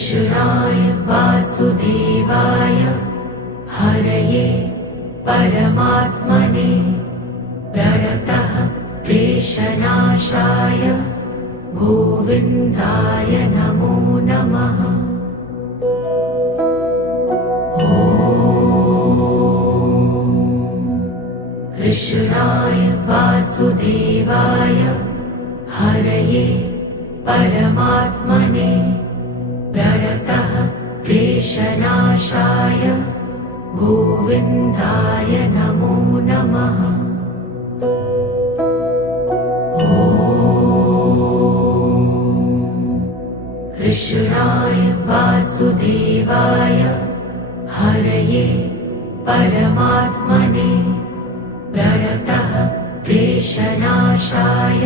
कृष्णाय वासुदेवाय हरये परमात्मने प्रणतः क्लेशनाशाय गोविन्दाय नमो नमः। कृष्णाय वासुदेवाय हरये परमात्मने प्रणतः क्लेशनाशाय गोविन्दाय नमो नमः। कृष्णाय वासुदेवाय हरये परमात्मने प्रणतः क्लेशनाशाय